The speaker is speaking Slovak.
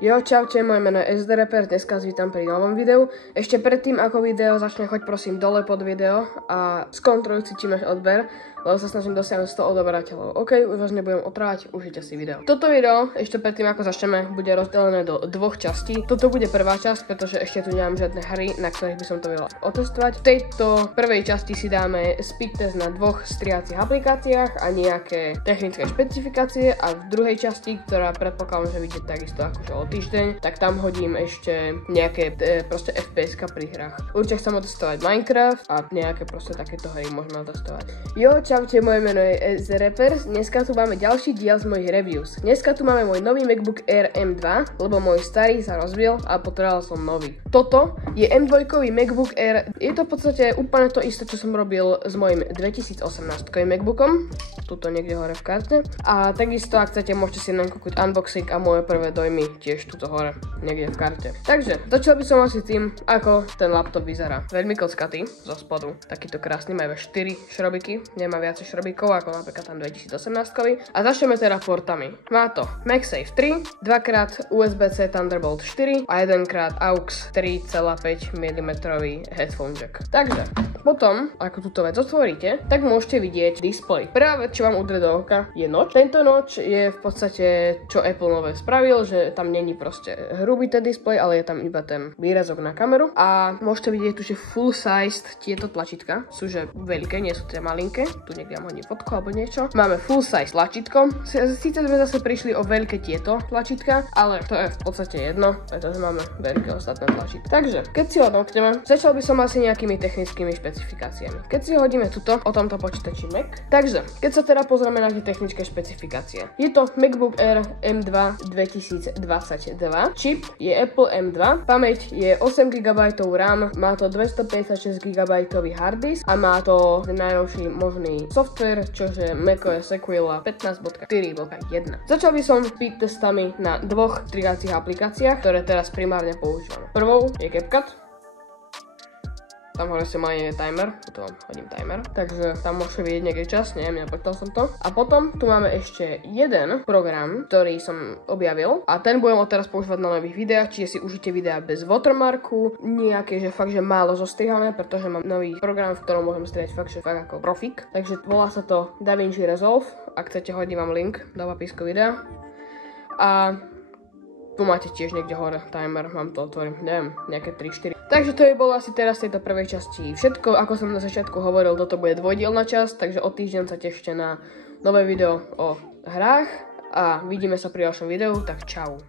Jo, čaute, moje meno je SDRaper, dneska vás vítam pri novom videu. Ešte predtým, ako video začne, choď prosím dole pod video a skontroluj si, či máš odber, lebo sa snažím dosiahnuť 100 odoberateľov. OK, už vás nebudem otrávať, užite si video. Toto video, ešte predtým, ako začneme, bude rozdelené do dvoch častí. Toto bude prvá časť, pretože ešte tu nemám žiadne hry, na ktorých by som to vedel otestovať. V tejto prvej časti si dáme speed test na dvoch striacich aplikáciách a nejaké technické špecifikácie a v druhej časti, ktorá predpokladám, že vyjde takisto akože o týždeň, tak tam hodím ešte nejaké proste FPS-ka pri hrách. Určite chcem otestovať Minecraft a nejaké proste takéto hry môžeme otestovať. Jo, čaute, moje meno je SDRaper, dneska tu máme ďalší diel z mojich reviews. Dneska tu máme môj nový MacBook Air M2, lebo môj starý sa rozbil a potreboval som nový. Toto je M2 MacBook Air, je to v podstate úplne to isté, čo som robil s mojím 2018 MacBookom, tuto niekde hore v karte. A takisto, ak chcete, môžete si nám kúkať unboxing a moje prvé dojmy tiež tuto hore, niekde v karte. Takže, začal by som asi tým, ako ten laptop vyzerá. Veľmi kockatý zo spodu, takýto krásny, má iba 4 šrobiky, nemá viac šrobikov ako napríklad tam 2018. A začneme teda portami. Má to MagSafe 3, 2x USB-C Thunderbolt 4 a 1x AUX 3,5 mm headphone jack. Takže, potom, ako túto vec otvoríte, tak môžete vidieť displej. Prvá vec, čo vám udrie do oka, je noč. Tento noč je v podstate, čo Apple nové spravil, že tam není proste hrubý ten displej, ale je tam iba ten výrazok na kameru. A môžete vidieť tu, že full sized tieto tlačítka sú že veľké, nie sú tie malinké. Tu niekde mám hodím fotku alebo niečo. Máme full size tlačítko. Síce sme zase prišli o veľké tieto tlačítka, ale to je v podstate jedno, pretože máme veľké ostatné tlačítka. Takže, keď si odnotneme, začal by som asi nejakými technickými špecifikáciami. Keď si hodíme tuto o tomto počítači Mac. Takže, keď sa teda pozrieme na tie technické špecifikácie. Je to MacBook Air M2 2022. Čip je Apple M2. Pamäť je 8 GB RAM, má to 256 GB harddisk a má to najnovší možný software, čože macOS Sequoia 15.4.1. Začal by som speed testami na dvoch triacich aplikáciách, ktoré teraz primárne používam. Prvou je CapCut. Tam hore si máme timer, tu vám hodím timer, takže tam môžete vidieť niekde čas, neviem, nepočítal som to. A potom tu máme ešte jeden program, ktorý som objavil a ten budem odteraz používať na nových videách, čiže si užite videa bez watermarku, nejaké, že fakt, že málo zostrihané, pretože mám nový program, v ktorom môžem strihať fakt ako profik. Takže volá sa to DaVinci Resolve, ak chcete, hodím vám link do popisku videa. A tu máte tiež niekde hore timer, mám to otvorím, neviem, nejaké 3-4. Takže to je bolo asi teraz v tejto prvej časti všetko. Ako som na začiatku hovoril, toto bude dvojdielna časť, takže o týždeň sa tešte na nové video o hrách a vidíme sa pri ďalšom videu, tak čau.